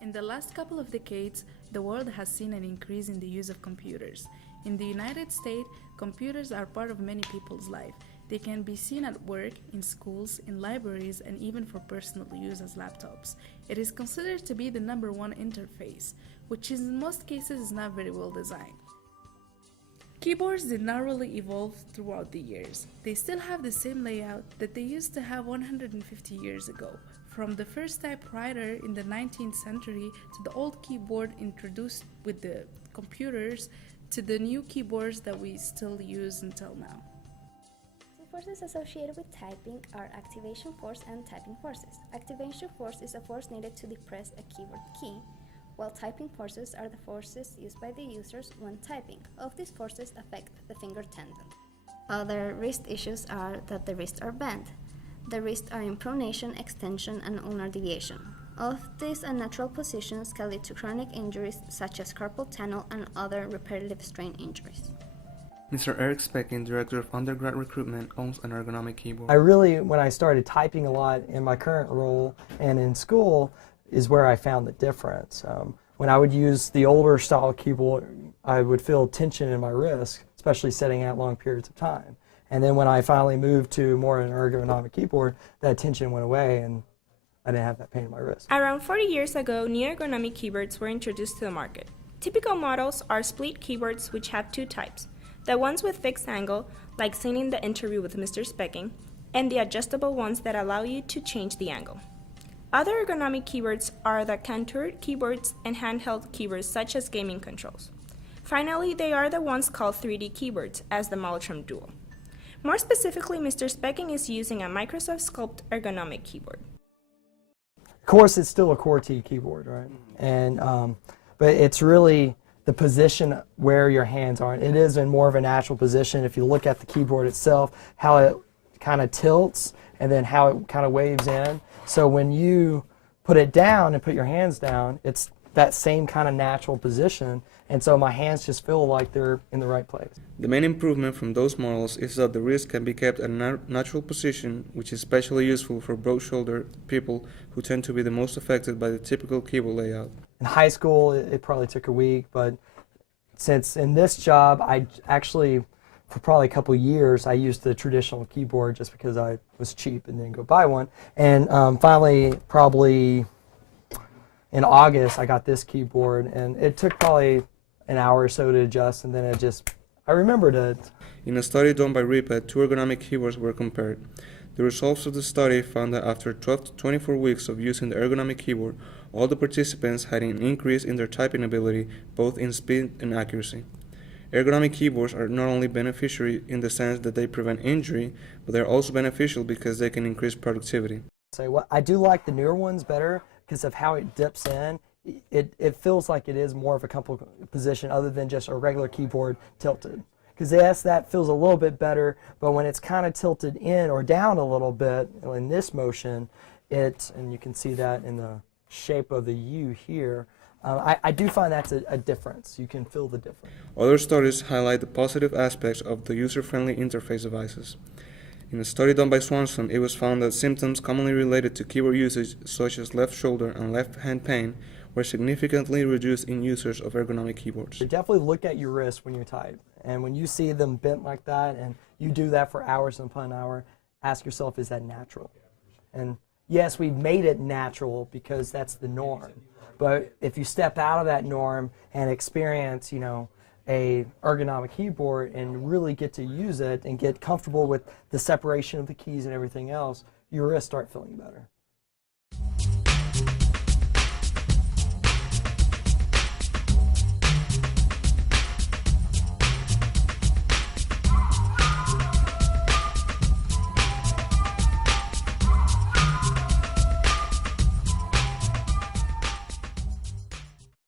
In the last couple of decades, the world has seen an increase in the use of computers. In the United States, computers are part of many people's life. They can be seen at work, in schools, in libraries, and even for personal use as laptops. It is considered to be the number one interface, which in most cases is not very well designed. Keyboards did not really evolve throughout the years. They still have the same layout that they used to have 150 years ago, from the first typewriter in the 19th century to the old keyboard introduced with the computers to the new keyboards that we still use until now. The forces associated with typing are activation force and typing forces. Activation force is a force needed to depress a keyboard key, while typing forces are the forces used by the users when typing. All of these forces affect the finger tendon. Other wrist issues are that the wrists are bent. The wrists are in pronation, extension, and ulnar deviation. All of these unnatural positions can lead to chronic injuries such as carpal tunnel and other repetitive strain injuries. Mr. Eric Specking, Director of Undergrad Recruitment, owns an ergonomic keyboard. When I started typing a lot in my current role and in school, is where I found the difference. When I would use the older style keyboard, I would feel tension in my wrist, especially setting out long periods of time. And then when I finally moved to more an ergonomic keyboard, that tension went away and I didn't have that pain in my wrist. Around 40 years ago, new ergonomic keyboards were introduced to the market. Typical models are split keyboards, which have two types: the ones with fixed angle, like seen in the interview with Mr. Specking, and the adjustable ones that allow you to change the angle. Other ergonomic keyboards are the contoured keyboards and handheld keyboards such as gaming controls. Finally, they are the ones called 3D keyboards, as the Moultrie Duo. More specifically, Mr. Specking is using a Microsoft Sculpt ergonomic keyboard. Of course, it's still a QWERTY keyboard, right? And but it's really the position where your hands are. It is in more of a natural position. If you look at the keyboard itself, how it kind of tilts and then how it kind of waves in. So when you put it down and put your hands down, it's that same kind of natural position, and so my hands just feel like they're in the right place. The main improvement from those models is that the wrist can be kept at a natural position, which is especially useful for broad-shouldered people who tend to be the most affected by the typical keyboard layout. In high school, it probably took a week, but since in this job, I actually, for probably a couple years, I used the traditional keyboard just because I was cheap and didn't go buy one. And finally, probably in August, I got this keyboard, and it took probably an hour or so to adjust, and then I remembered it. In a study done by RIPET, two ergonomic keyboards were compared. The results of the study found that after 12 to 24 weeks of using the ergonomic keyboard, all the participants had an increase in their typing ability, both in speed and accuracy. Ergonomic keyboards are not only beneficial in the sense that they prevent injury, but they are also beneficial because they can increase productivity. So I do like the newer ones better because of how it dips in. It feels like it is more of a comfortable position other than just a regular keyboard tilted. Because yes, that feels a little bit better, but when it's kind of tilted in or down a little bit in this motion, and you can see that in the shape of the U here, I do find that's a difference. You can feel the difference. Other studies highlight the positive aspects of the user-friendly interface devices. In a study done by Swanson, it was found that symptoms commonly related to keyboard usage, such as left shoulder and left hand pain, were significantly reduced in users of ergonomic keyboards. You definitely look at your wrist when you type, and when you see them bent like that, and you do that for hours upon hour, ask yourself, is that natural? And yes, we've made it natural because that's the norm. But if you step out of that norm and experience, a ergonomic keyboard and really get to use it and get comfortable with the separation of the keys and everything else, your wrists start feeling better.